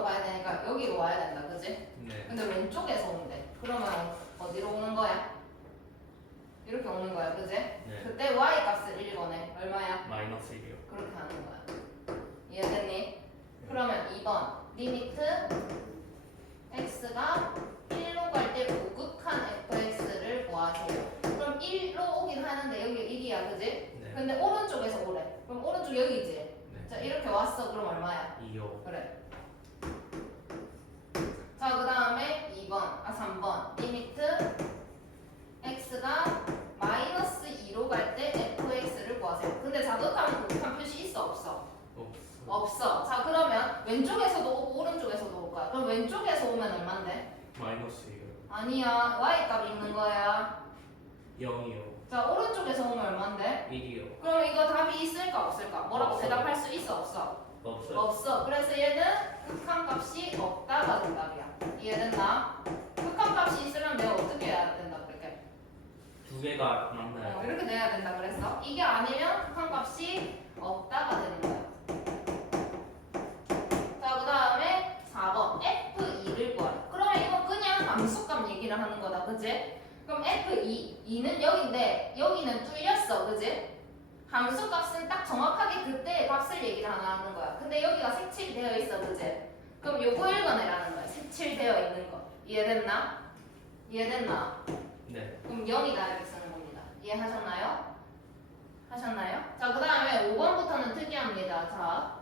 이쪽으로 가야 되니까 여기로 와야 된다, 그지? 네. 근데 왼쪽에서 온대. 그러면 어디로 오는 거야? 이렇게 오는 거야, 그지? 네. 그때 y 값을 1 거네. 얼마야? 마이너스 1이요. 그렇게 하는 거야. 이해됐니? 그러면 2번 리미트 x가 1로 갈 때 우극한 fx를 구하세요. 그럼 1로 오긴 하는데 여기 1이야, 그지? 네. 근데 오른쪽에서 오래. 그럼 오른쪽 여기지? 네. 자, 이렇게 왔어. 그럼 얼마야? 2요. 그래. 자, 그 다음에 3번 리미트 x가 마이너스 2로 갈 때 fx를 구하세요. 근데 자극하면 극한 표시 있어 없어? 없어. 자, 그러면 왼쪽에서도 오고 오른쪽에서도 올 거야. 그럼 왼쪽에서 오면 얼만데? 마이너스 2요. 아니야, y 값 있는 거야. 0이요. 자, 오른쪽에서 오면 얼만데? 1이요. 그럼 이거 답이 있을까 없을까? 뭐라고 없어요. 대답할 수 있어 없어? 없어요. 없어. 그래서 얘는 극한 값이 없다가 정답이야. 이해됐나? 극한 값이 있으면 내가 어떻게 해야 된다 그렇게? 두 개가 맞나요? 이렇게 돼야 된다 그랬어. 이게 아니면 극한 값이 없다가 되는 거야. 자, 그 다음에 4번 F2를 구하래. 그러면 이건 그냥 함수값 얘기를 하는 거다, 그지? 그럼 F2, 2는 여기인데 여기는 뚫렸어, 그지? 함수값은 딱 정확하게 그때의 값을 얘기를 하는 거야. 근데 여기가 색칠되어 있어, 그지? 그럼 요거 읽어내라는 거야. 색칠되어 있는 거. 이해됐나? 이해됐나? 네. 그럼 0이다 이렇게 쓰는 겁니다. 이해하셨나요? 하셨나요? 자, 그 다음에 5번부터는 특이합니다. 자,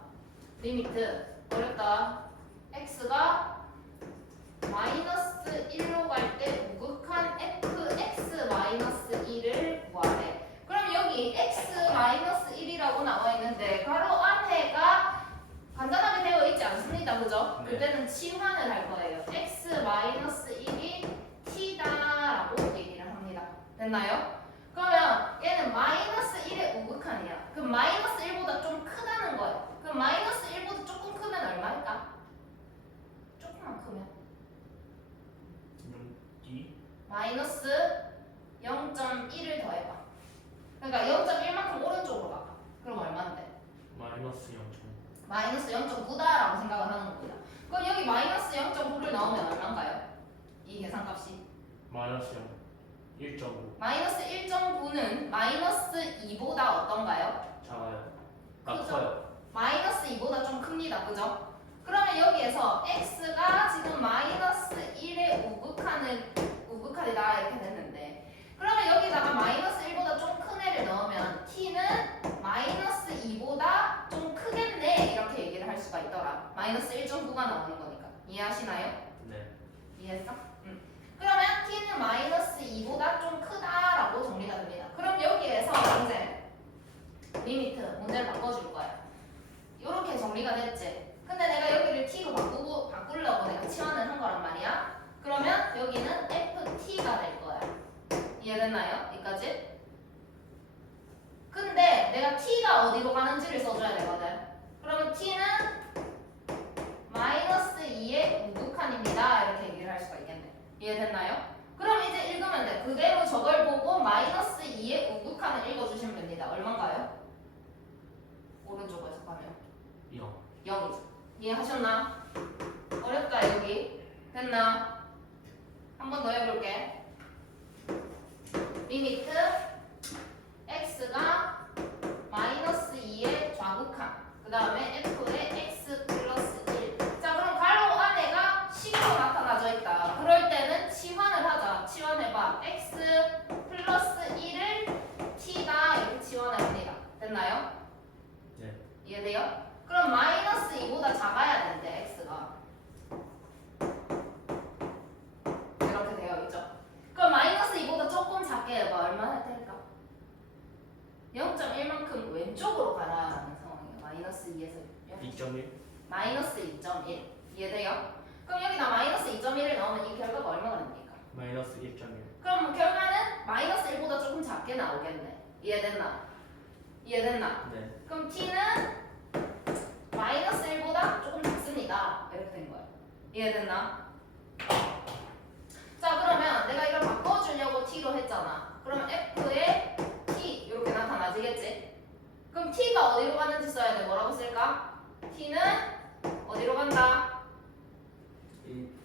리미트 어렵다. x가 마이너스 1로 갈 때 우극한 fx 마이너스 1을 구하래. 그럼 여기 x 마이너스 1이라고 나와 있는데 가로 안에가 간단하게 되어 있지 않습니다, 그죠? 네. 그때는 치환을 할 거예요. x 마이너스 1이 t다라고 얘기를 합니다. 됐나요? 그러면 얘는 마이너스 1의 우극한이야. 그럼 마이너스 1보다 좀 크다는 거예요. 그럼 마이너스 1보다 조금 크면 얼마일까? 조금만 크면 D? 마이너스 0.1을 더해봐. 그러니까 0.1만큼 오른쪽으로 가봐. 그럼 얼마인데? 마이너스 0. 마이너스 0.9다라고 생각을 하는 겁니다. 그럼 여기 마이너스 0.9를 넣으면 얼마인가요? 이 계산값이 마이너스 0. 1.5. 마이너스 1.9는 마이너스 2보다 어떤가요? 작아요. 크죠? 커요. 마이너스 2보다 좀 큽니다. 그죠? 그러면 여기에서 x가 지금 마이너스 1의 우극한이다 이렇게 됐는데 그러면 여기다가 마이너스 1보다 좀 큰 애를 넣으면 t는 마이너스 2보다 좀 크겠네 이렇게 얘기를 할 수가 있더라. 마이너스 1.9가 나오는 거니까. 이해하시나요? 네. 이해했어? 그러면 t는 마이너스 2보다 좀 크다라고 정리가 됩니다. 그럼 여기에서 이제 리미트 문제를 바꿔줄 거야. 이렇게 정리가 됐지. 근데 내가 여기를 t로 바꾸려고 내가 치환을 한 거란 말이야. 그러면 여기는 ft가 될 거야. 이해됐나요? 여기까지? 근데 내가 t가 어디로 가는지를 써줘야 되거든. 그러면 t는 마이너스 2의 우극한입니다. 이렇게 얘기를 할 수가 있겠네. 이해됐나요? 그럼 이제 읽으면 돼. 그대로 저걸 보고 마이너스 2의 우극한을 읽어주시면 됩니다. 얼마인가요? 오른쪽에서 가면 0. 0이죠. 이해하셨나? 어렵다 여기. 됐나? 한 번 더 해볼게. 리미트 x가 마이너스 2의 좌극한 그 다음에 f의 x 플러스 1. 자, 그럼 가로 안에가 식으로 나타나져 있다. 그럴 때는 치환을 하자. 치환해봐. x 플러스 1을 t다 이렇게 치환을 합니다. 됐나요? 네. 이해돼요? 그럼 마이너스 2보다 작아야 되는데 x가 이렇게 되어 있죠. 그럼 마이너스 2보다 조금 작게 해봐. 얼마나 될까? 0.1만큼 왼쪽으로 가라는 상황이에요. 마이너스 2에서 2.1. 마이너스 2.1 이해돼요? 그럼 여기다 마이너스 2.1을 넣으면 이 결과가 얼마가 됩니까? 마이너스 1.1. 그럼 결과는 마이너스 1보다 조금 작게 나오겠네. 이해됐나? 이해됐나? 네. 그럼 t는 마이너스 1보다 조금 작습니다. 이렇게 된 거예요. 이해됐나? 자, 그러면 내가 이걸 바꿔주려고 t로 했잖아. 그러면 f의 t 이렇게 나타나지겠지? 그럼 t가 어디로 가는지 써야 돼. 뭐라고 쓸까? t는 어디로 간다?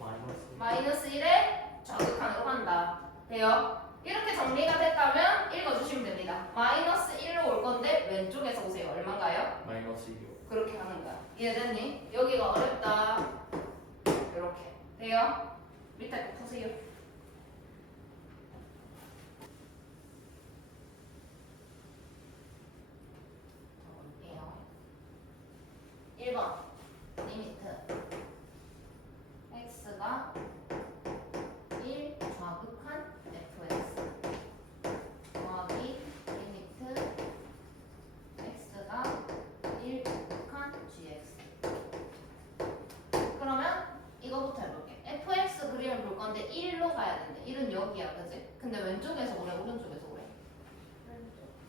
마이너스 마이너스 1의 좌극한으로 간다. 돼요? 이렇게 정리가 됐다면 읽어주시면 됩니다. 마이너스 1로 올 건데 왼쪽에서 오세요. 얼마인가요? 마이너스 2요. 그렇게 하는 거야. 이해됐니? 여기가 어렵다. 이렇게. 돼요? 밑에 거 푸세요. 볼게요. 1번 리미트 x가 1 좌극한 fx 더하기 리미트 x가 1 좌극한 gx. 그러면 이거부터 해볼게. fx 그림을 볼 건데 1로 가야 된대. 1은 여기야, 그지? 근데 왼쪽에서 오래, 오른쪽에서 오래?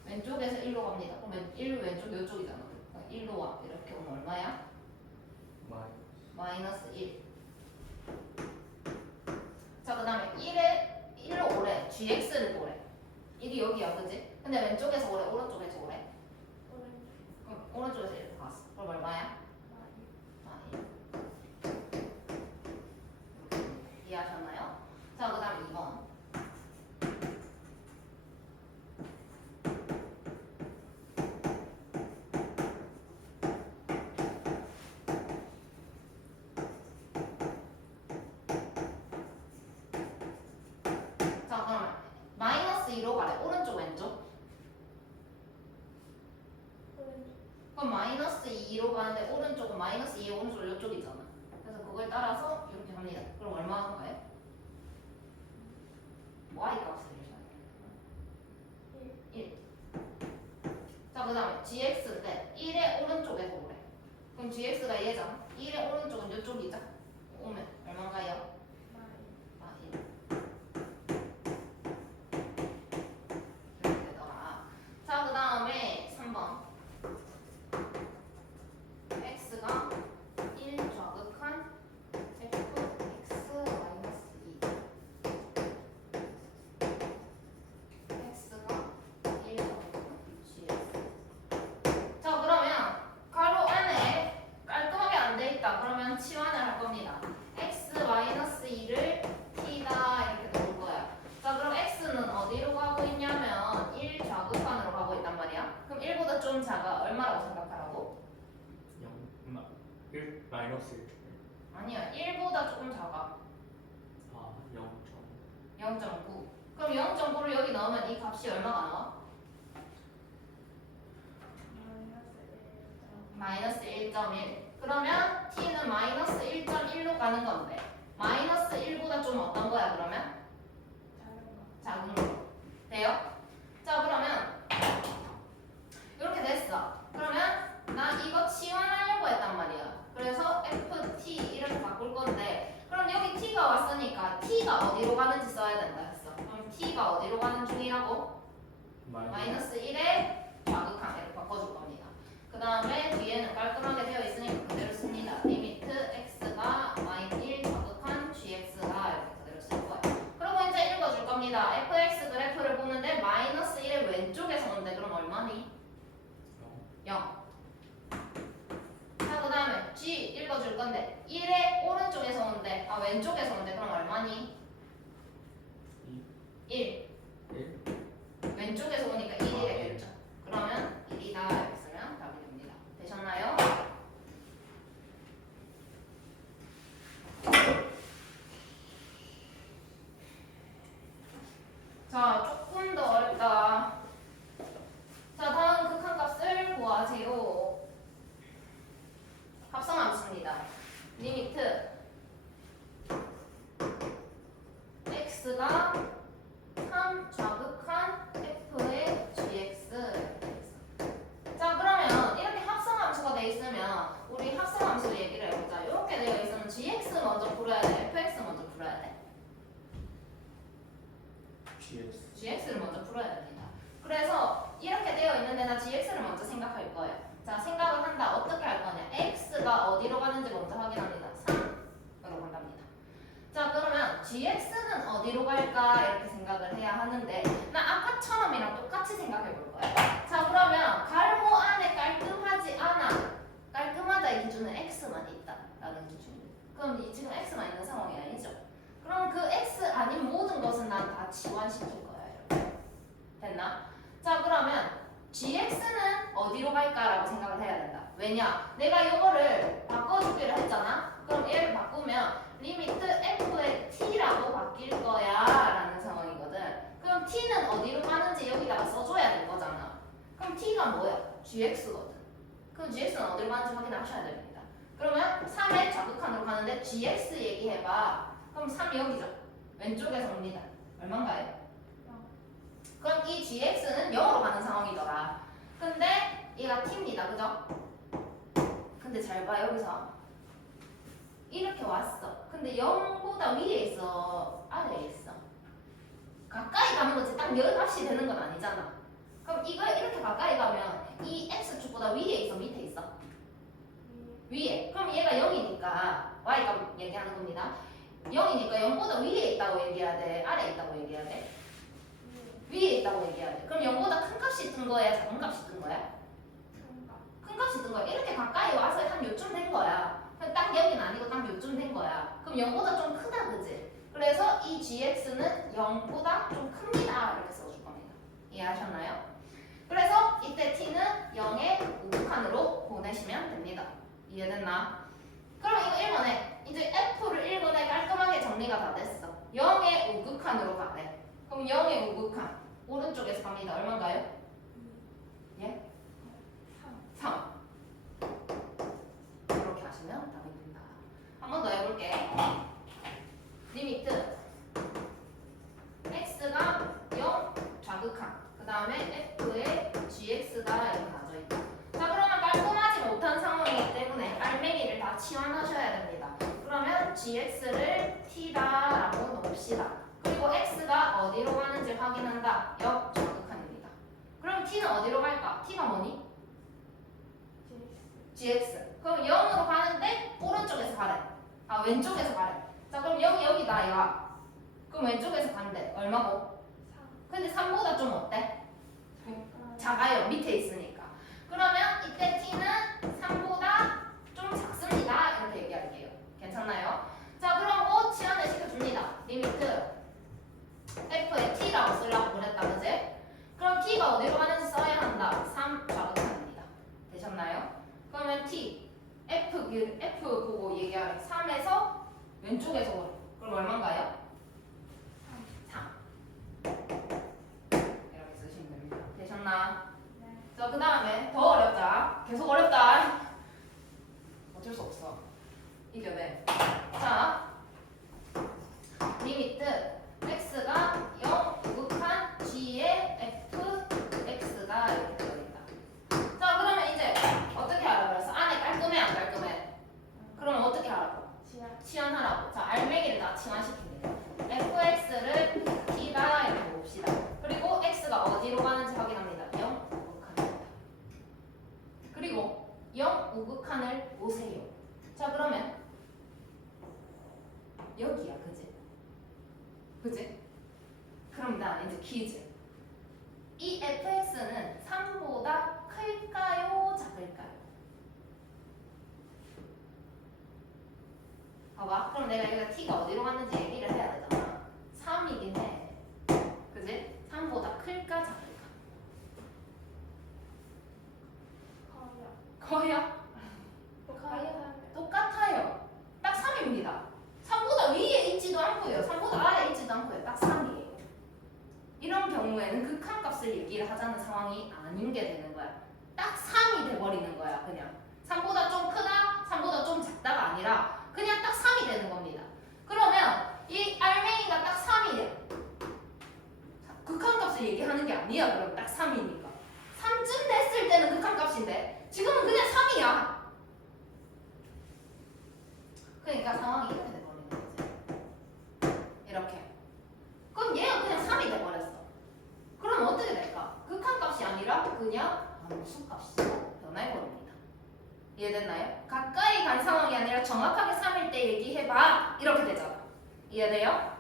왼쪽에서 1로 갑니다. 그러면 1 왼쪽 이쪽이잖아. 1로 와. 이렇게 오면 얼마야? 마이너스 1. 자, 그 다음에 1로 오래. gx를 보래. 1이 여기야, 그지? 근데 왼쪽에서 오래, 오른쪽에서 오래? 그럼 오른쪽에서 이렇게 갔어. 그럼 얼마야? 1. 이해하셨나요? 자, 그 다음 2번. 자, 그러면 마이너스 2로 가래. 오른쪽, 왼쪽? 그럼 마이너스 2로 가는데 오른쪽은 마이너스 2의 오른쪽 이쪽이잖아. 그래서 그걸 따라서 이렇게 갑니다. 그럼 얼마 한가요? y 값을 일어나요. 1. 자, 그 다음에 gx인데 1의 오른쪽에서 오래. 그럼 gx가 얘잖아. 1의 오른쪽은 이쪽이죠. 오면 얼마인가요? 1. 이렇게 되더라. 자, 그 다음에 3번. x가 1 좌극한 fx 마이너스 2. x가 1 좌극한 gx. 자, 그러면 가로 안에 깔끔하게 안 돼 있다. 그러면 치환을 할 겁니다. x 마이너스 2를 t다 이렇게 나올 거야. 자, 그럼 x는 어디로 가고 있냐면 1 좌극한으로 가고 있단 말이야. 그럼 1보다 좀 작아. 얼마라고 생각하라고? 1 마이너스 1. 아니야. 1보다 조금 작아. 0. 0.9. 그럼 0.9를 여기 넣으면 이 값이 얼마가 나와? 마이너스 1.1. 그러면 t는 마이너스 1.1로 가는 건데 마이너스 1보다 좀 어떤 거야 그러면? 작은 거. 돼요? 자, 그러면 이렇게 됐어. 그러면 나 이거 치환하려고 했단 말이야. 그래서 ft 이렇게 바꿀 건데 그럼 여기 t가 왔으니까 t가 어디로 가는지 써야 된다 했어. 그럼 t가 어디로 가는 중이라고? 마이너스 1에 좌극한 이렇게 바꿔줄 겁니다. 그 다음에 뒤에는 깔끔하게 되어 있으니까 그대로 씁니다. 리미트 x가 -1 좌극한 gx가 이렇게 그대로 쓸 거예요. 그리고 이제 읽어줄 겁니다. fx 그래프를 보는데 마이너스 1의 왼쪽에서 오는데 그럼 얼마니? 0. 자, 그 다음에 g 읽어줄 건데 1의 오른쪽에서 오는데 왼쪽에서 오는데 그럼 얼마니? 1. 왼쪽에서 오니까 1이 되겠죠. 그러면 1이다 이렇게 쓰면 답이 됩니다. 되셨나요? 자, 조금 더 어렵다. 자, 다음 극한값을 구하세요. 합성함수입니다. 리미트 x가 3 좌극한 f의 gx. 자, 그러면 이렇게 합성함수가 돼 있으면 우리 합성함수 얘기를 해보자. 이렇게 되어 있으면 gx 먼저 풀어야 돼, fx 먼저 풀어야 돼. gx를 먼저 풀어야 됩니다. 그래서 이렇게 되어 있는데 나 gx를 먼저 생각할 거예요. 자, 생각을 한다. 어떻게 할 거냐? x가 어디로 가는지 먼저 확인합니다. 3으로 간답니다. 자, 그러면 gx는 어디로 갈까? 이렇게 생각을 해야 하는데 나 아까처럼이랑 똑같이 생각해 볼 거야. 자, 그러면 갈호 안에 깔끔하지 않아. 깔끔하다의 기준은 x만 있다. 라는 기준입니다. 그럼 이 지금 x가 있는 상황이 아니죠. 그럼 그 x 아닌 모든 것은 난 다 치환시킬 거야. 이렇게. 됐나? 자 그러면 gx는 어디로 갈까라고 생각을 해야 된다. 왜냐? 내가 이거를 바꿔주기로 했잖아. 그럼 얘를 바꾸면 리미트 f의 t라고 바뀔 거야 라는 상황이거든. 그럼 t는 어디로 가는지 여기다가 써줘야 될 거잖아. 그럼 t가 뭐야? gx거든. 그럼 gx는 어디로 가는지 확인하셔야 됩니다. 그러면 3의 좌극한으로 가는데 gx 얘기해봐. 그럼 3이 여기죠. 왼쪽에서 옵니다. 얼마인가요? 그럼 이 gx는 0으로 가는 상황이더라. 근데 얘가 t입니다. 그죠? 근데 잘 봐. 여기서 이렇게 왔어. 근데 0보다 위에 있어? 아래에 있어? 가까이 가는 거지. 딱 열 값이 되는 건 아니잖아. 그럼 이거 이렇게 가까이 가면 이 x축보다 위에 있어? 밑에 있어? 위에. 그럼 얘가 0이니까 y값 얘기하는 겁니다. 0이니까 0보다 위에 있다고 얘기해야 돼? 아래에 있다고 얘기해야 돼? 위에 있다고 얘기해야 돼. 그럼 0보다 큰 값이 뜬 거야? 작은 값이 뜬 거야? 큰 값이 뜬 거야. 이렇게 가까이 와서 한 요쯤 된 거야. 딱 여기는 아니고 딱 요쯤 된 거야. 그럼 0보다 좀 크다 그지? 그래서 이 gx는 0보다 좀 큽니다. 이렇게 써줄 겁니다. 이해하셨나요? 그래서 이때 t는 0의 우극한으로 보내시면 됩니다. 이해됐나? 그럼 이거 1번에 이제 f를 1번에 깔끔하게 정리가 다 됐어. 0의 우극한으로 가네. 그럼 0의 우극한 오른쪽에서 갑니다. 얼마인가요? 예? 3. 이렇게 하시면 답이 된다. 한 번 더 해볼게. 리미트 x가 0 좌극한 그 다음에 f의 gx가 이렇게 가져 있다. 자 그러면 깔끔하지 못한 상황이기 때문에 알맹이를 다 치환하셔야 됩니다. 그러면 gx를 t다라고 놓읍시다. 그리고 x가 어디로 가는지 확인한다. 역좌극한입니다. 그럼 t는 어디로 갈까? t가 뭐니? gx. 그럼 0으로 가는데 오른쪽에서 가래. 아 왼쪽에서 가래. 자 그럼 0이 여기다 야. 그럼 왼쪽에서 간대. 얼마고? 3. 근데 3보다 좀 어때? 작아요. 밑에 있으니까. 그러면 이때 t는 3보다 좀 작습니다. 이렇게 얘기할게요. 괜찮나요? 자 그럼 치환을 시켜줍니다. 리미트 f의 t라고 쓰려고 그랬다. 그지? 그럼 t가 어디로 가는지 써야 한다. 3 좌극한입니다. 되셨나요? 그러면 t f 보고 얘기하래. 3에서 왼쪽에서 오래. 그럼 얼마인가요? 3. 이렇게 쓰시면 됩니다. 되셨나? 네. 자, 그 다음에 더 어렵다. 계속 어렵다. 어쩔 수 없어. 이겨내. 자, 리미트 x가 0 우극한 g의 f x가 이렇게 되어있다. 자, 그러면 이제 어떻게 알아버렸어? 안에 깔끔해 안 깔끔해? 그럼 어떻게 하라고? 치환하라고. 자, 알맹이를 다 치환시킵니다. fx를 t다 이렇게 봅시다. 그리고 x가 어디로 가는지 확인합니다. 0 우극한입니다. 그리고 0 우극한을 보세요. 자, 그러면 여기야, 그지? 그지? 그럼 나 이제 퀴즈. 이 fx는 3보다 클까요? 작을까요? 봐봐. 그럼 내가 여기가 t가 어디로 갔는지 얘기를 해야 되잖아. 3이긴 해. 그지? 3보다 클까 작을까? 커요? 똑같아요. 딱 3입니다. 3보다 위에 있지도 않고요. 3보다 아래에 있지도 않고요. 딱 3이에요. 이런 경우에는 극한값을 얘기를 하자는 상황이 아닌 게 되는 거야. 딱 3이 돼버리는 거야. 그냥 3보다 좀 크다, 3보다 좀 작다가 아니라 그냥 딱 3이 되는 겁니다. 그러면 이 알맹이가 딱 3이에요. 극한값을 얘기하는 게 아니야. 그럼 딱 3이니까 3쯤 됐을 때는 극한값인데 지금은 그냥 3이야. 그러니까 상황이 이렇게 돼버리는 거지. 이렇게. 그럼 얘가 그냥 3이 돼버렸어. 그럼 어떻게 될까? 극한값이 아니라 그냥 함수값으로 변해버립니다. 이해됐나요? 가까이 간 상황이 아니라 정확하게 3일 때 얘기해봐. 이렇게 되잖아. 이해돼요?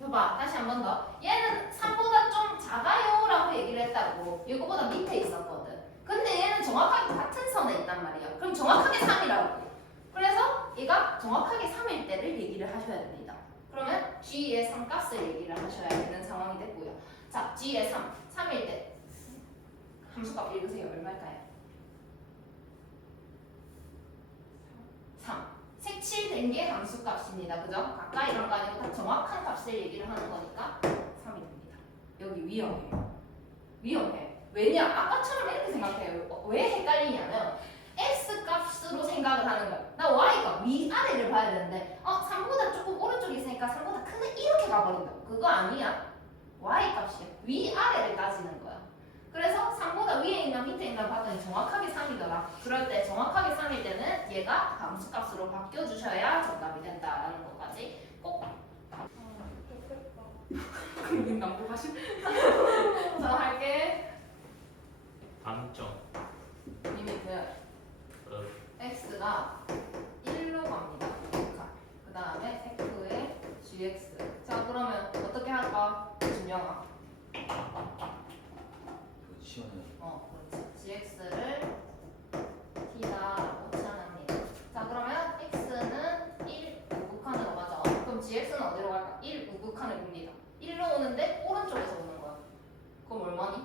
봐봐. 다시 한 번 더. 얘는 3보다 좀 작아요 라고 얘기를 했다고. 이거보다 밑에 있었거든. 근데 얘는 정확하게 같은 선에 있단 말이야. 그럼 정확하게 3이라고. 그래서 얘가 정확하게 3일 때를 얘기를 하셔야 됩니다. 그러면 g의 3값을 얘기를 하셔야 되는 상황이 됐고요. 자, g의 3일 때 함수값 읽으세요. 얼마일까요? 3. 색칠된 게 함수값입니다. 그죠? 가까이 간 거 아니고 다 정확한 값을 얘기를 하는 거니까 3이 됩니다. 여기 위험해요. 위험해. 왜냐? 아까처럼 이렇게 생각해요. 왜 헷갈리냐면 x 값으로 생각을 하는 거야. 나 y가 위아래를 봐야 되는데 3보다 조금 오른쪽에 있으니까 3보다 큰 애 이렇게 가버린다고. 그거 아니야. y 값이야. 위아래를 따지는 거야. 그래서 3보다 위에 있나 밑에 있나 봤더니 정확하게 3이더라. 그럴 때 정확하게 3일 때는 얘가 함수값으로 바뀌어주셔야 정답이 된다라는 것까지 꼭 그림 낭독하실? 자, 할게. 감점. 리미트 x가 1로 갑니다. 그 다음에 f의 gx. 자, 그러면 어떻게 할까? 준영아. 시원해. 그렇지. gx를 t다라고 치환합니다. 자, 그러면 x는 1 우극한으로 가죠. 그럼 gx는 어디로 갈까? 1 우극한을 봅니다. 1로 오는데 오른쪽에서 오는 거야. 그럼 얼마니?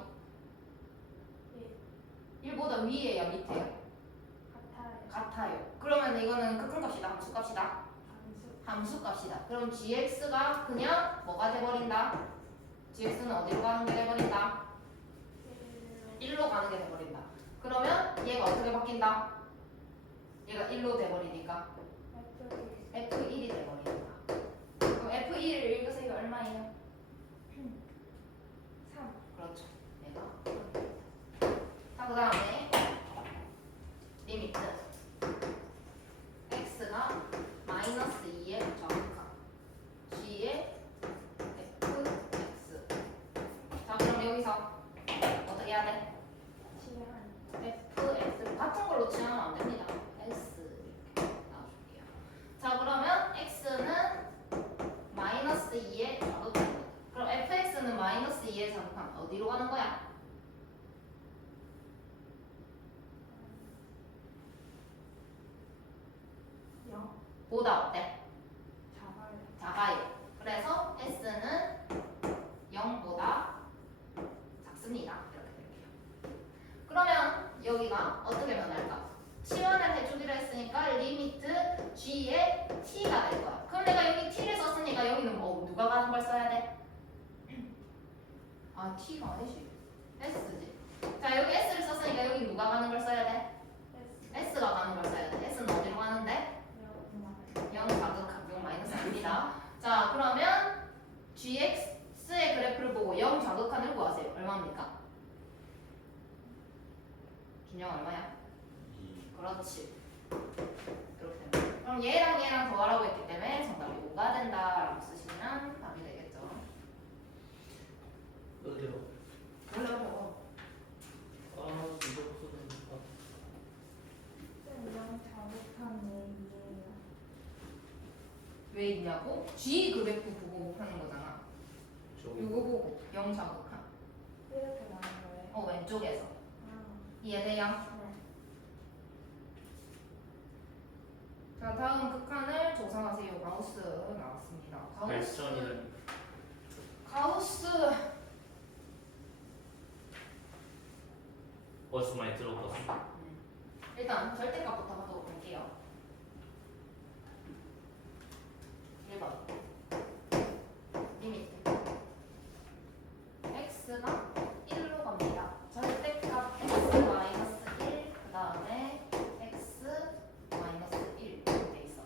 1보다 위에야 밑에야? 같아요. 그러면 이거는 극한값이다, 함수값이다? 함수값이다. 그럼 gx가 그냥 뭐가 돼버린다? gx는 어디로 가는 게 돼버린다? 1로 가는 게 돼버린다. 그러면 얘가 어떻게 바뀐다? 얘가 1로 돼버리니까 f1이 돼버린다. 그럼 f1을 읽으세요. 얼마예요? 3. 그렇죠. 얘가. 자, 그 다음에 리미트 x가 마이너스 2의 좌극한 g의 fx. 자, 그럼 여기서 어떻게 해야 돼? fx를 같은 걸로 치하면 안 됩니다. s 이렇게 나와줄게요. 자, 그러면 x는 마이너스 2의 좌극한입니다. 그럼 fx는 마이너스 2의 좌극한 어디로 가는 거야? 보다 어때? 작아요. 그래서 s는 0보다 작습니다. 이렇게 될게요. 그러면 여기가 어떻게 변할까? 치환을 해주기로 했으니까 리미트 g의 t가 될 거야. 그럼 내가 여기 t를 썼으니까 여기는 뭐 누가 가는 걸 써야 돼? t가 아니지. s지. 자, 여기 s를 썼으니까 여기 누가 가는 걸 써야 돼? s가 가는 걸 써야 돼. s는 어디로 가는데? 0 좌극한 0 마이너스 1입니다. 자, 그러면 gx의 그래프를 보고 0 좌극한을 구하세요. 얼마입니까? 준영 얼마야? 2. 그렇지. 이렇게 됩니다. 그럼 얘랑 더하라고 했기 때문에 정답이 5가 된다라고 쓰시면 답이 되겠죠. 어디로? 몰라요. 이거 왜 있냐고? G 그래프 보고 하는 거잖아. 저기 이거 보고 0 좌극한. 왼쪽에서. 이해돼요? 자, 다음 극한을 조사하세요. 가우스 나왔습니다. 발전이라는 가우스 어디서 많이 들어봤어? 일단 절대값부터 하도록 할게요. 1번 리미트 x가 1로 갑니다. 절대값 x 마이너스 1 그 다음에 x 마이너스 1 이렇게 돼 있어.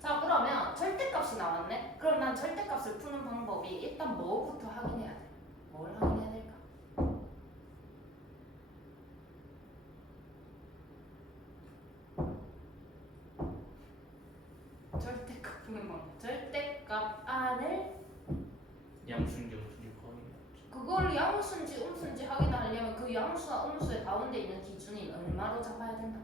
자, 그러면 절대값이 나왔네. 그럼 난 절대값을 푸는 방법이 일단 뭐부터 확인해야 돼? 뭘 확인해야 될까? 절대값 푸는 방법. 절대값 안을 양순경 분육하기. 그걸 양수인지 음수인지 확인하려면 그 양수와 음수의 가운데 있는 기준이 얼마로 잡아야 된다?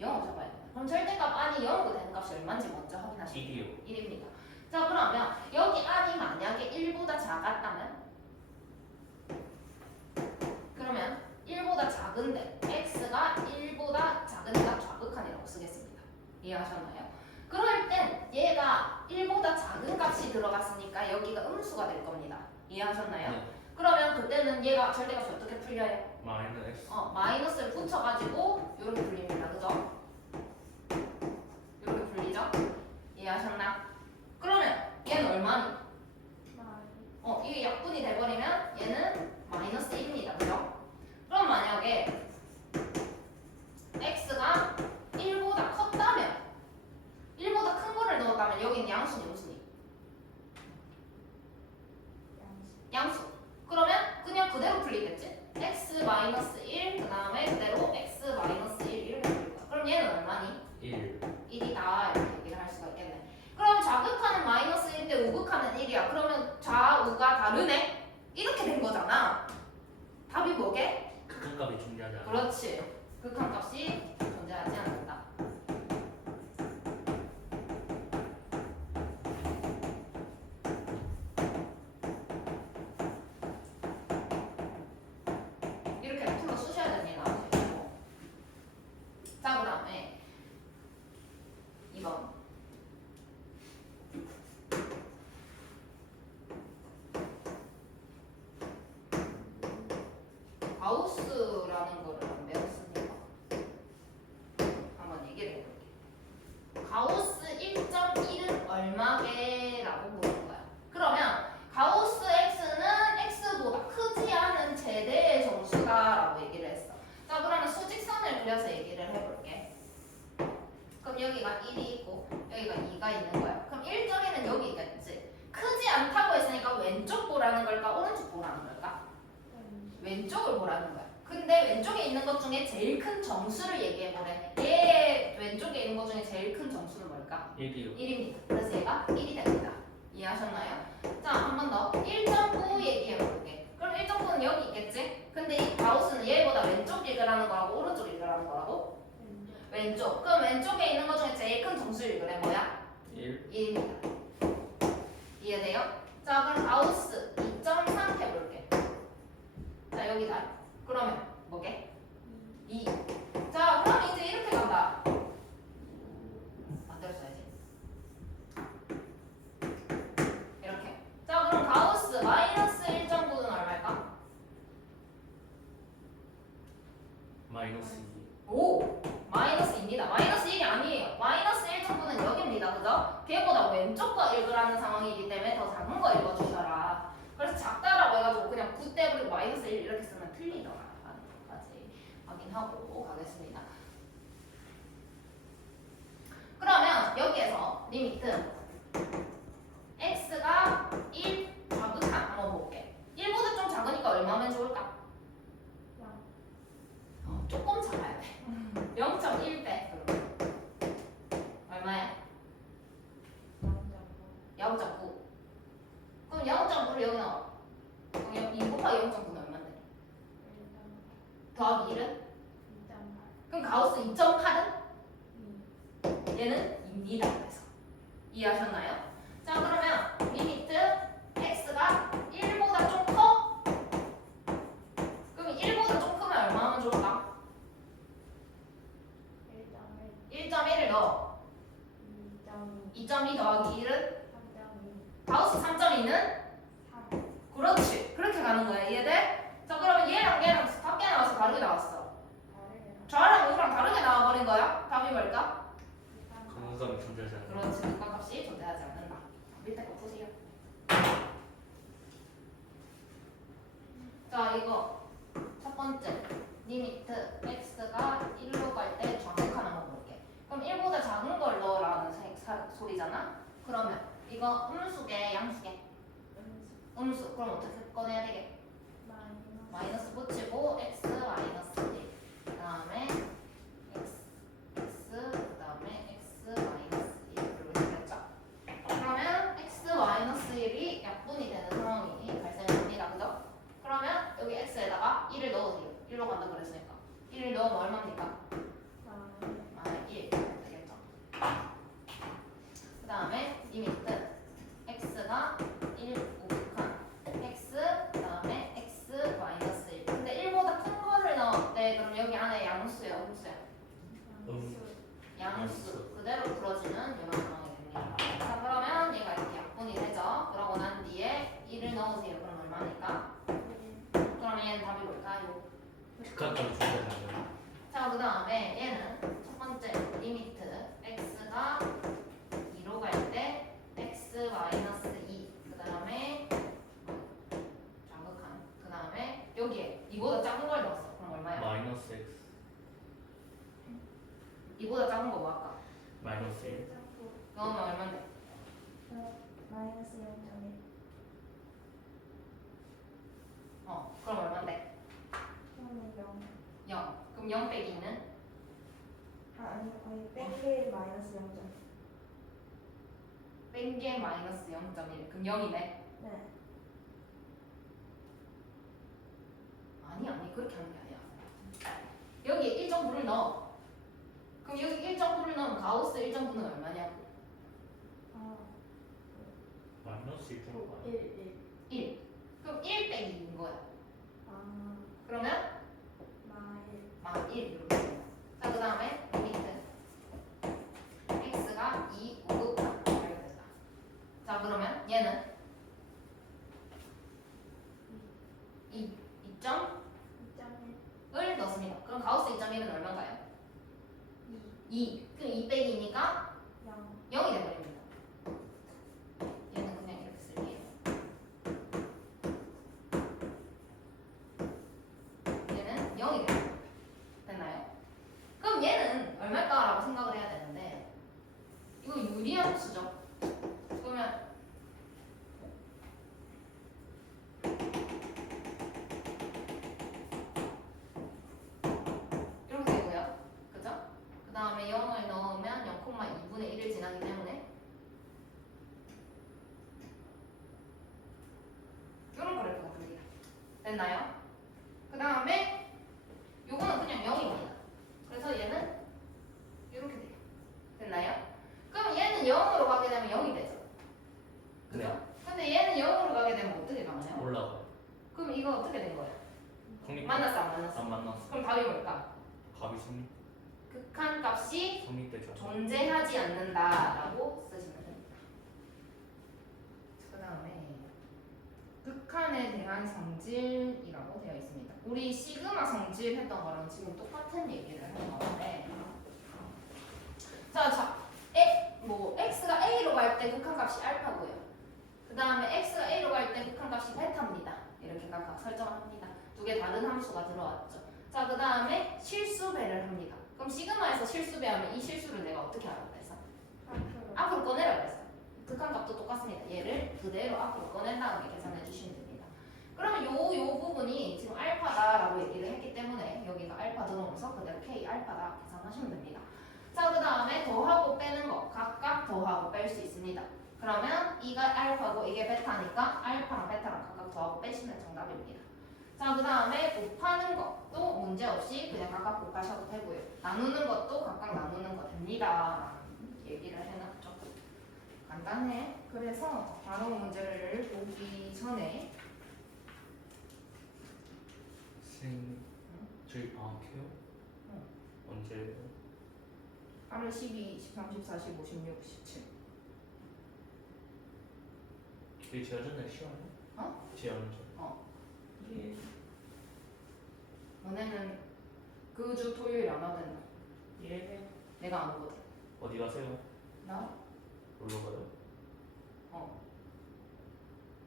0으로 잡아야 된다. 그럼 절대값 안이 0으로 되는 값이 얼마인지 먼저 확인하시면 1이요. 1입니다. 자, 그러면 여기 안이 만약에 1보다 작았다면 그러면 1보다 작은데 x가 1보다 작으니까 좌극한이라고 쓰겠습니다. 이해하셨나요? 그럴 땐 얘가 1보다 작은 값이 들어갔으니까 여기가 음수가 될 겁니다. 이해하셨나요? 네. 그러면 그때는 얘가 절대값이 어떻게 풀려요? 마이너스 마이너스를 붙여가지고 이렇게 풀립니다. 그죠? 이렇게 풀리죠? 이해하셨나? 그러면 얘는 얼마니? 이게 약분이 돼버리면 얘는 마이너스 1입니다. 그죠? 그럼 만약에 x가 1보다 컸다면 1보다 큰 거를 넣었다면 여기는 양수니 음수니? 양수. 그러면 그냥 그대로 풀리겠지? x 마이너스 1 그 다음에 그대로 x 마이너스 1 이렇게 풀릴 거야. 그럼 얘는 얼마니? 1 1이다 이렇게 얘기를 할 수가 있겠네. 그럼 좌극하는 마이너스 1인데 우극하는 1이야. 그러면 좌우가 다르네? 이렇게 된 거잖아. 답이 뭐게? 극한값이 존재하지 않아. 그렇지. 극한값이 존재하지 않는다. 이렇게 풀어 쓰셔야 됩니다. 자, 그 다음에 2번. 가우스라는 거를 안 배웠으니까 한번 얘기를 해볼게. 가우스 1.1은 얼마게라고 묻는 거야. 그러면 가우스 x는 x보다 크지 않은 최대의 정수다라고 얘기를 했어. 자, 그러면 수직선을 그려서 얘기를 해볼게. 그럼 여기가 1이 있고 여기가 2가 있는 거야. 그럼 1.1은 여기 있겠지. 크지 않다고 했으니까 왼쪽 보라는 걸까 오른쪽 보라는 걸까? 왼쪽을 보라는 거야. 근데 왼쪽에 있는 것 중에 제일 큰 정수를 얘기해보래. 얘 왼쪽에 있는 것 중에 제일 큰 정수는 뭘까? 1이요. 1입니다. 그래서 얘가 1이 됩니다. 이해하셨나요? 자, 한 번 더. 1.9 얘기해볼게. 그럼 1.9는 여기 있겠지? 근데 이 가우스는 얘보다 왼쪽 읽으라는 거하고 오른쪽 읽으라는 거라고? 왼쪽. 그럼 왼쪽에 있는 것 중에 제일 큰 정수를 읽으래. 뭐야? 1 1입니다. 이해돼요? 자, 그럼 가우스 2.3 해볼게. 자, 여기다. 그러면 뭐게? 2. 자, 그럼 이제 이렇게 간다. 만들어 써야지. 이렇게. 자, 그럼 가우스 마이너스 1.9는 얼마일까? 마이너스 2 오! 마이너스 2입니다. 마이너스 1이 아니에요. 마이너스 1.9는 여기입니다. 그죠? 걔보다 왼쪽 거 읽으라는 상황이기 때문에 더 작은 거 읽어주셔라. 그래서 작다라고 해가지고 그냥 9 떼버리고 마이너스 1 이렇게 쓰면 틀리더라. 라는 것까지 확인하고 가겠습니다. 그러면 여기에서 리미트 x가 1 좌극한 한번 볼게. 1보다 좀 작으니까 얼마면 좋을까? 조금 작아야 돼. 0.1 빼. 그러면 얼마야? 0.9. 그럼 0.9를 여기 넣어. 그럼 2 곱하기 0.9는 얼마인데? 더하기 1은? 그럼 가우스 2.8은? 얘는 2입니다. 그래서 이해하셨나요? 자, 그러면 리미트 x가 1보다 좀 커? 그럼 1보다 좀 크면 얼마나 좋을까? 1.1을 넣어. 2.2 더하기 1은? 가우스 3.2는? 그렇지. 그렇게 가는 거야. 이해돼? 자, 그러면 얘랑 얘랑 밖에 나와서 다르게 나왔어. 좌랑 우랑 다르게 나와버린 거야. 답이 뭘까? 극한값이 존재하지 않아. 그렇지. 극한값이 존재하지 않는다. 밑에 거 푸세요. 자, 이거 첫 번째 리미트 x가 1로 갈 때 좌극한 한번 볼게. 그럼 1보다 작은 걸 넣으라는 소리잖아. 그러면 이거 음수계 양수계? 음수. 그럼 어떻게 꺼내야 되게? 마이너스 붙이고 x 마이너스 1. 그 다음에 x 그 다음에 x 마이너스 1 이렇게 됐죠? 그러면 x 마이너스 1이 약분이 되는 상황이 발생합니다. 그죠? 그러면 여기 x에다가 1을 넣으세요. 1로 간다 그랬으니까 1을 넣으면 얼마입니까? 1 되겠죠? 그 다음에 리미트 x가 1 우극한 x 그 다음에 x 마이너스 1. 근데 1보다 큰 거를 넣었대. 그럼 여기 안에 양수예요. 극한값이 존재하지 않는다. 자, 그 다음에 얘는 첫 번째 리미트 x가 2로 갈 때 x 마이너스 2. 그 다음에 자극한. 그 다음에 여기에 이보다 작은 걸 넣었어. 그럼 얼마야? 마이너스 x 이보다 작은 거 뭐 할까? 마이너스 1 넣으면 얼마인데? 마이너스 0.1 그럼 얼마인데? 그러면 0 0. 그럼 0 빼기 2는? 아니 뺀게 마이너스 0.1 뺀 게 마이너스 0.1. 그럼 0이네. 네 아니 그렇게 하는 게 아니야. 여기 1.9를 넣어. 그럼 여기 1.9를 넣으면 가우스 1.9는 얼마냐고? 아 마이너스 1.5 1 1. 그럼 1 빼기 2인 거야. 아 그러면 마일 1 이렇게 돼요. 자, 그 다음에 리미트 x가 2 우극한 이렇게 된다. 자, 그러면 얘는 2.1을 넣습니다. 그럼 가우스 2.1은 얼마인가요? 2. 그럼 2 빼기 2니까 0 0이 돼버립니다. 얘는 그냥 이렇게 쓸게요. 얘는 0이 돼요. 됐나요? 그럼 얘는 얼마일까라고 생각을 해야 되는데 이거 유리한 수죠. 그러면 이렇게 되고요. 그죠? 그 다음에 0을 넣으면 0,2분의 1을 지나기 때문에 이런 그래프가 됩니다. 됐나요? 그 다음에 요거는 그냥 0입니다. 그래서 얘는 이렇게 돼요. 됐나요? 그럼 얘는 0으로 가게 되면 0이 되죠. 그죠? 네. 근데 얘는 0으로 가게 되면 어떻게 가나요? 올라가요. 그럼 이거 어떻게 된 거예요? 성립 만났어 안 만났어? 안 만났어. 그럼 답이 뭘까? 값이 성립 극한값이 성립되죠. 존재하지 않는다라고 쓰시면 됩니다. 그 다음에 극한에 대한 성질이라고 되어 있습니다. 우리 시그마 성질 했던 거랑 지금 똑같은 얘기를 하는 건데 자, x가 a로 갈 때 극한값이 알파고요. 그 다음에 x가 a로 갈 때 극한값이 베타입니다. 이렇게 각각 설정을 합니다. 두 개 다른 함수가 들어왔죠. 자, 그 다음에 실수배를 합니다. 그럼 시그마에서 실수배하면 이 실수를 내가 어떻게 하라고 했어? 앞으로 꺼내라고 했어. 극한값도 똑같습니다. 얘를 그대로 앞으로 꺼낸 다음에 계산해 주시면 됩니다. 그러면 요 부분이 지금 알파다라고 얘기를 했기 때문에 여기가 알파 들어오면서 그대로 k 알파다 계산하시면 됩니다. 자, 그 다음에 더하고 빼는 거 각각 더하고 뺄 수 있습니다. 그러면 이가 알파고 이게 베타니까 알파랑 베타랑 각각 더하고 빼시면 정답입니다. 자, 그 다음에 곱하는 것도 문제없이 그냥 각각 곱하셔도 되고요. 나누는 것도 각각 나누는 거 됩니다. 얘기를 해놨죠. 간단해. 그래서 바로 문제를 보기 전에 저희 켜요? 응. 언제? 8월 12, 13, 14, 15, 16, 17 이게 제가 전에 시험이요? 어? 제가 전에 예. 너네는 그 주 토요일 안 와도 예. 내가 안 오거든. 어디 가세요? 나? 놀러 가요?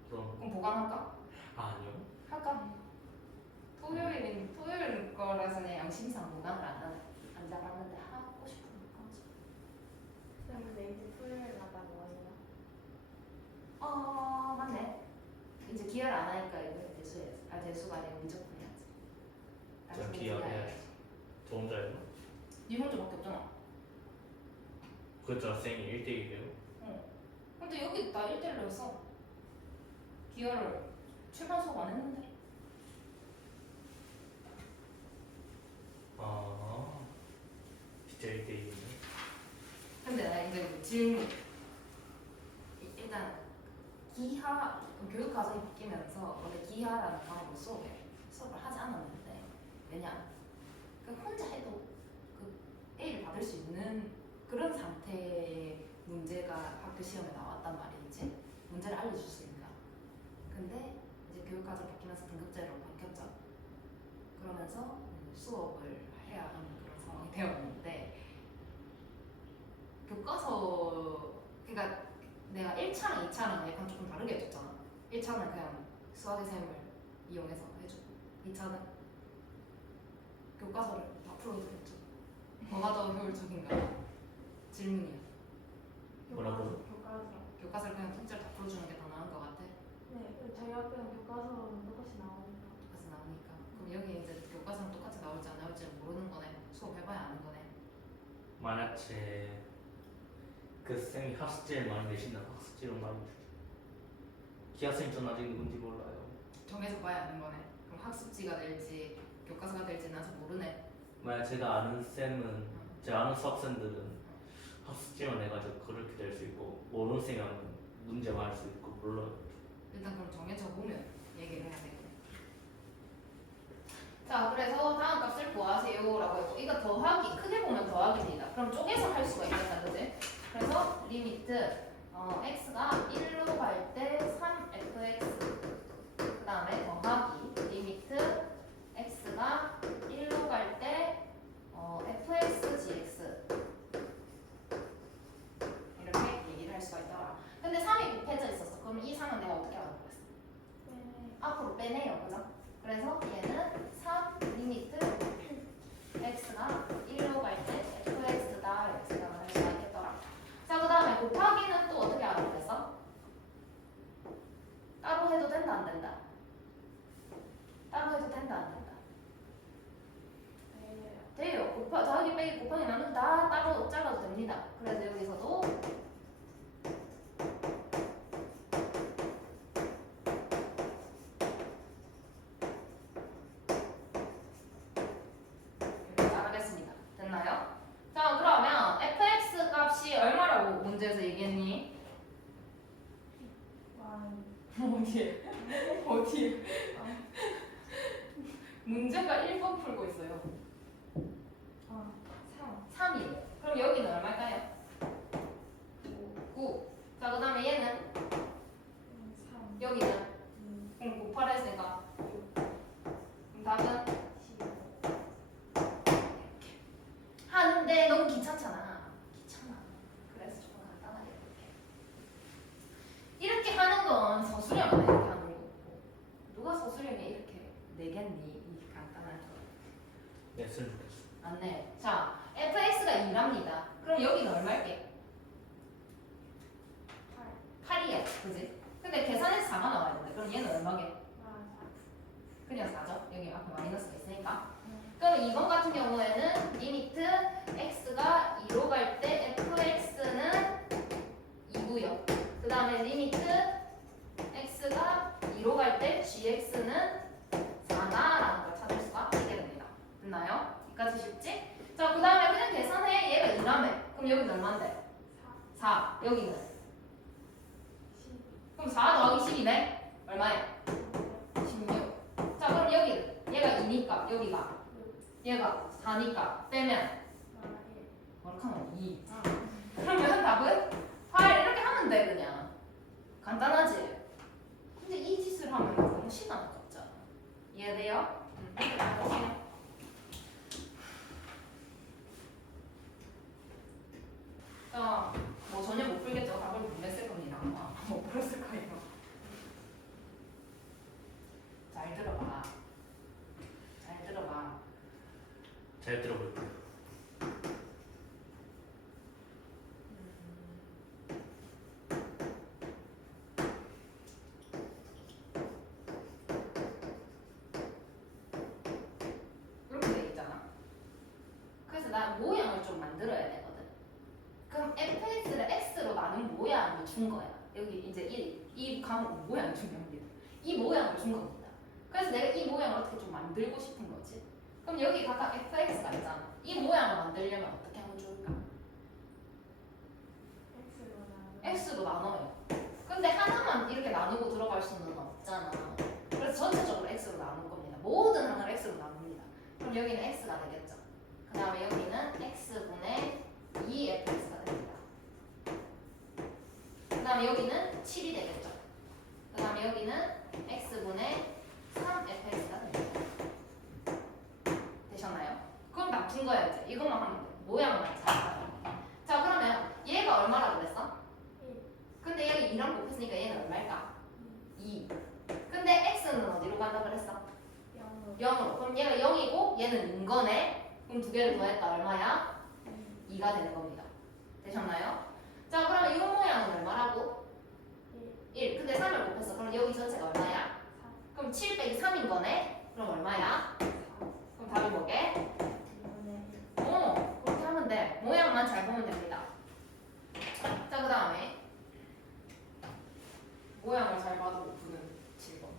그럼 그럼 보강할까? 아니요. 할까? 토요일 거라서 내 양심상 보강을 안 잡았는데 하고 싶은 거지. 근데 이제 토요일마다 뭐 하세요? 맞네. 이제 기여를 안 하니까 이거 대수해야지. 대수가 아니고 무조건 해야지. 저 나중에 기여해야지. 저 혼자요? 네 혼자밖에 없잖아. 그렇죠. 쌤이 1대1이에요. 근데 여기 나 1대1로 했어. 기여를 출판 수업 안 했는데. 아, 진짜 1대1이네. 근데 나 이제 질문. 일단 기하 교육 과정이 바뀌면서 원래 기하라는 과목을 수업을 하지 않았는데 왜냐? 그 혼자 해도 그 A를 받을 수 있는 그런 상태의 문제가 학교 시험에 나왔단 말이지. 문제를 알려줄 수 있는가? 근데 이제 교육 과정 바뀌면서 등급제로 바뀌었죠. 그러면서 수업을 해야 하는 그런 상황이 되었는데 교과서 그러니까 내가 1차랑 2차랑 약간 조금 다르게 해줬잖아. 1차는 그냥 수학의 셈을 이용해서 해주고 2차는 교과서를 다 풀어드렸죠. 뭐가 더 효율적인가? 질문이야. 뭐라고요? 교과서. 교과서를 그냥 통째로 다 풀어주는 게 더 나은 것 같아. 네, 저희 학교는 교과서는 똑같이 나오니까. 똑같이 나오니까. 그럼 여기 이제 교과서랑 똑같이 나올지 안 나올지 모르는 거네. 수업해봐야 아는 거네. 만약에 그 쌤이 학습지를 많이 내신다면 학습지를 많이 주죠. 기하쌤 전 아직 누군지 몰라요. 정해서 봐야 아는 거네. 그럼 학습지가 될지 교과서가 될지는 아직 모르네. 만약 제가 아는 쌤은 제가 아는 수학생들은 학습지만 해가지고 그렇게 될 수 있고 모르는 쌤이 하면 문제 많을 수 있고 몰라요. 일단 그럼 정해져 보면 얘기를 해야 되겠네. 자, 그래서 다음 값을 구하세요라고 했고 이거 더하기 크게 보면 더하기입니다. 그럼 쪼개서 할 수가 있겠다, 그지? 그래서 리미트 x가 1로 갈 때 3fx 그 다음에 더하기 리미트 x가 1로 갈 때 fx gx 이렇게 얘기를 할 수가 있더라. 근데 3이 곱해져 있었어. 그럼 이 3은 내가 어떻게 알아보겠어? 네. 앞으로 빼내요, 그죠? 그래서 얘는 3 리미트 x가 1로 갈 때 fx다 이렇게 생각을 할 수가 있겠더라. 자, 그 다음에 곱하기는 또 어떻게 알아보겠어? 따로 해도 된다 안 된다? 따로 해도 된다 안 된다? 네. 돼요. 더하기 빼기 곱하기 나누기 다 따로 잘라도 됩니다. 그래서 여기서도 이렇게 자르겠습니다. 됐나요? 자, 그러면 fx 값이 얼마라고 문제에서 얘기했니? 어디에? 어디에? 문제가 1번 풀고 있어요. 3. 3이에요. 그럼 여기는 얼마일까요? 9. 자, 그 다음에 얘는 3. 여기는 그럼 곱하라 했으니까 그럼 답은 15. 하는데 너무 귀찮잖아. 귀찮아. 그래서 조금 간단하게 이렇게 하는 건 서술형은 이렇게 하는 거고 누가 서술형에 이렇게 내겠니? 이 간단한 거. 냈으면 좋겠어. 안 내. 자, fx가 2랍니다. 그럼 여기는 얼마일게? 8. 8이야. 그지? 근데 계산해서 4가 나와야 된다. 그럼 얘는 얼마게? 4. 그냥 4죠? 여기 앞에 마이너스가 있으니까. 그럼 2번 같은 경우에는 리미트 x가 2로 갈 때 fx는 2고요. 그 다음에 리미트 x가 2로 갈 때 gx는 4다라는 걸 찾을 수가 있게 됩니다. 됐나요? 여기까지 쉽지? 자, 그 다음에 그냥 계산해. 얘가 2라며. 그럼 여기는 얼만데? 4. 여기는? 12. 그럼 4 더하기 12네? 얼마야? 16. 자, 그럼 여기는? 얘가 2니까 여기가 얘가 4니까 빼면 뭐라카면 2. 그러면 답은 8 이렇게 하면 돼 그냥. 간단하지? 근데 이 짓을 하면 너무 시간 아깝잖아. 이해돼요? 자, 뭐 전혀 못 풀겠죠. 답을 못 냈을 겁니다. 아마 못 풀었을 거예요. 잘 들어봐. 잘 들어봐. 잘 들어볼게요. 이렇게 돼 있잖아. 그래서 나 모양을 좀 만들어야 되거든. 그럼 fx를 x로 나눈 모양을 준 거야. 여기 이제 이 과목 모양을 준 겁니다. 이 모양을 준 겁니다. 그래서 내가 이 모양을 어떻게 좀 만들고 싶은 거지. 그럼 여기 각각 fx가 있잖아. 이 모양을 만들려면 어떻게 하면 좋을까? x로 나눠요. 근데 하나만 이렇게 나누고 들어갈 수는 없잖아. 그래서 전체적으로 x로 나눌 겁니다. 모든 항을 x로 나눕니다. 그럼 여기는 x가 되겠죠. 그 다음에 여기는 x분의 2fx가 됩니다. 그 다음에 여기는 7이 되겠죠. 그 다음에 여기는 x분의 3fx가 됩니다. 거야 이제. 이것만 하면 돼. 모양만 잘 알아. 자 그러면 얘가 얼마라고 그랬어? 1, 근데 얘가 2랑 곱했으니까 얘는 얼마일까? 2. 근데 x는 어디로 간다 그랬어? 0으로 0으로. 그럼 얘가 0이고 얘는 0 거네. 그럼 두 개를 더했다 얼마야? 2가 되는 겁니다. 되셨나요? 자 그러면 이 모양은 얼마라고? 1. 근데 3을 곱했어. 그럼 여기 전체가 얼마야? 3, 그럼 7 빼기 3인 거네? 그럼 얼마야? 4, 그럼 답이 뭐게? 2분의 1. 그렇게 하면 돼. 모양만 잘 보면 됩니다. 자, 그 다음에 모양을 잘 봐도 못 푸는 7번.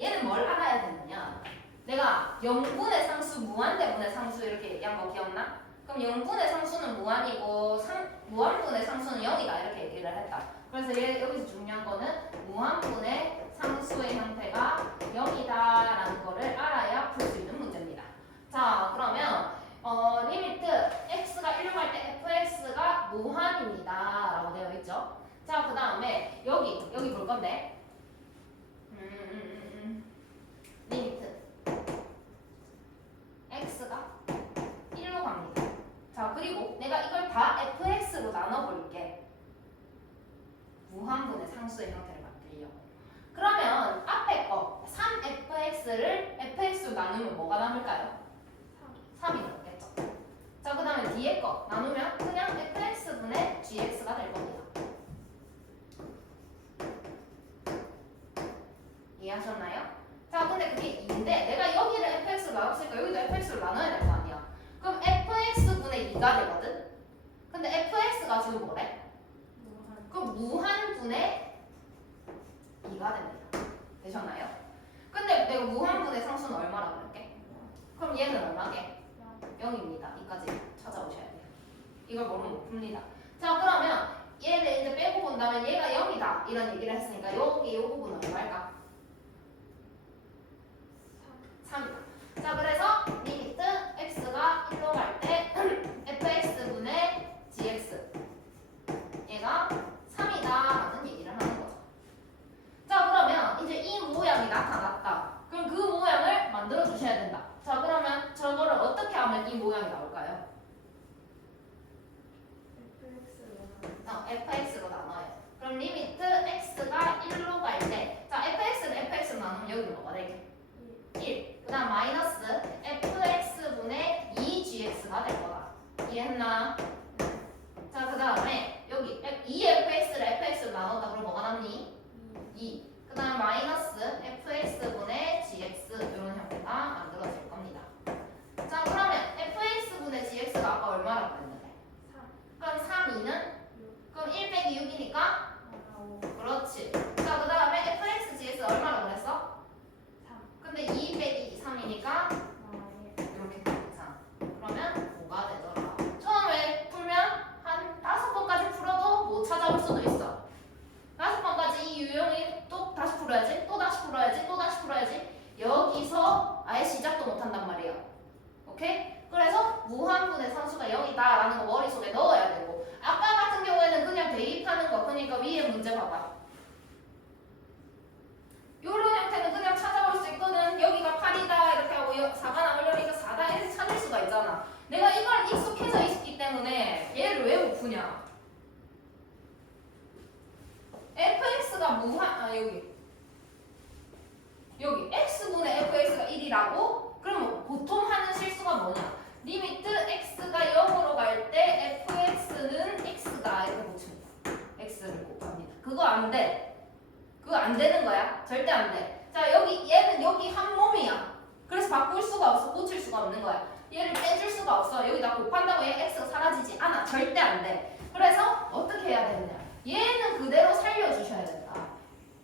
얘는 뭘 알아야 되느냐? 내가 0분의 상수, 무한대분의 상수 이렇게 얘기한 거 기억나? 그럼 0분의 상수는 무한이고 무한분의 상수는 0이다 이렇게 얘기를 했다. 그래서 여기서 중요한 거는 무한분의 상수의 형태가 0이다라는 거를 알아야 풀 수 있는 문제입니다. 자 그러면 리미트 x가 1로 갈 때 fx가 무한입니다 라고 되어 있죠. 자 그 다음에 여기 볼 건데 리미트 x가 1로 갑니다. 자 그리고 내가 이걸 다 fx로 나눠볼게. 무한분의 상수의 형태를 만들려고. 그러면 앞에 거 3fx를 fx로 나누면 뭐가 남을까요? 3이 남겠죠. 자 그 다음에 뒤에 거 나누면 그냥 fx분의 gx가 될 겁니다. 이해하셨나요? 자 근데 그게 2인데 내가 여기를 fx로 나눴으니까 여기도 fx로 나눠야 될 거 아니야. 그럼 fx분의 2가 되거든? 근데 fx가 지금 뭐래? 무한. 그럼 무한분의 2가 됩니다. 되셨나요? 근데 내가 무한분의 상수는 얼마라고 그럴게? 그럼 얘는 얼마게? 0입니다. 이까지 찾아오셔야 돼요. 이걸 모르면 못 풉니다. 자 그러면 얘를 이제 빼고 본다면 얘가 0이다 이런 얘기를 했으니까 여기 이 부분은 얼마일까? 3이다. 자 그래서 리미트 x가 1로 갈 때 fx분의 gx 얘가 3이다 라는 얘기를 하는 거죠. 자 그러면 이제 이 모양이 나타났다. 그럼 그 모양을 만들어 주셔야 된다. 자 그러면 저거를 어떻게 하면 이 모양이 나올까요? fx로 나눠요. 그럼 리미트 x가 1로 갈 때 자 fx는 fx로 나누면 여기 뭐가 되게? 1. 그 다음 마이너스 fx분의 2gx가 될 거다. 이해했나? 자 그 다음에 여기 2fx를 fx로 나눴다. 그럼 뭐가 남니? 2. 그 다음 마이너스 fx분의 gx 이런 형태가 만들어질 겁니다. 자 그러면 fx분의 gx가 아까 얼마라고 했는데? 3, 그럼 3, 2는? 6, 그럼 1 빼기 6이니까? 5, 그렇지. 자 그 다음에 fx gx 얼마라고 그랬어? 3, 근데 2 빼기 3이니까 1. 이렇게 되잖아. 그러면 5가 되더라. 처음에 풀면 한 5번까지 풀어도 못 찾아올 수도 있어. 5번까지 이 유형이 또 다시 풀어야지, 또 다시 풀어야지, 또 다시 풀어야지. 여기서 아예 시작도 못 한단 말이야. 오케이? 그래서 무한분의 상수가 0이다라는 거 머릿속에 넣어야 되고 아까 같은 경우에는 그냥 대입하는 거. 그러니까 위에 문제 봐봐. 요런 형태는 그냥 찾아올 수 있거든. 여기가 8이다 이렇게 하고 4가 나오려니까 4다 이렇게 찾을 수가 있잖아. 내가 이걸 익숙해져 있기 때문에 얘를 왜 못 푸냐? fx가 여기 x분의 fx가 1이라고? 그럼 보통 하는 실수가 뭐냐? 리미트 x가 0으로 갈 때 fx는 x다 이렇게 고칩니다. x를 곱합니다. 그거 안 돼. 그거 안 되는 거야. 절대 안 돼. 자 얘는 여기 한 몸이야. 그래서 바꿀 수가 없어. 고칠 수가 없는 거야. 얘를 빼줄 수가 없어. 여기다 곱한다고 얘 x가 사라지지 않아. 절대 안 돼. 그래서 어떻게 해야 되느냐? 얘는 그대로 살려주셔야 된다.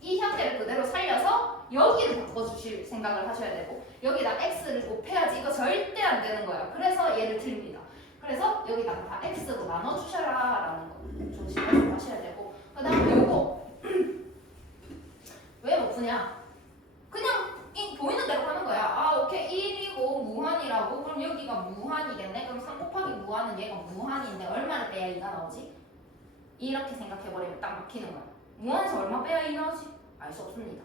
이 형태를 그대로 살려서 여기를 바꿔주실 생각을 하셔야 되고 여기다 x를 곱해야지. 이거 절대 안 되는 거야. 그래서 얘를 틀립니다. 그래서 여기다가 다 x로 나눠주셔라 라는 거 조심해서 하셔야 되고 그 다음에 요거 왜 못 푸냐? 그냥 보이는 대로 하는 거야. 아 오케이 1이고 무한이라고 그럼 여기가 무한이겠네. 그럼 3 곱하기 무한은 얘가 무한인데 얼마를 빼야 2가 나오지? 이렇게 생각해버리면 딱 막히는 거야. 무한에서 얼마 빼야 2 나오지? 알 수 없습니다.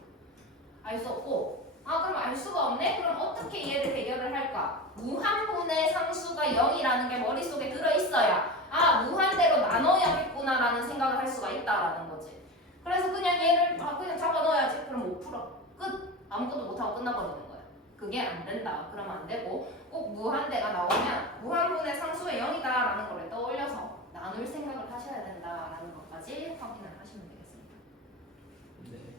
알 수 없고 아 그럼 알 수가 없네? 그럼 어떻게 얘를 해결을 할까? 무한분의 상수가 0이라는 게 머릿속에 들어있어야 아 무한대로 나눠야겠구나라는 생각을 할 수가 있다라는 거지. 그래서 그냥 얘를 그냥 잡아넣어야지. 그럼 5% 끝. 아무것도 못하고 끝나버리는 거야. 그게 안 된다. 그러면 안 되고 꼭 무한대가 나오면 무한분의 상수가 0이다라는 걸 떠올려서 나눌 생각을 하셔야 된다라는 것까지 확인을 하시면 되겠습니다. 네.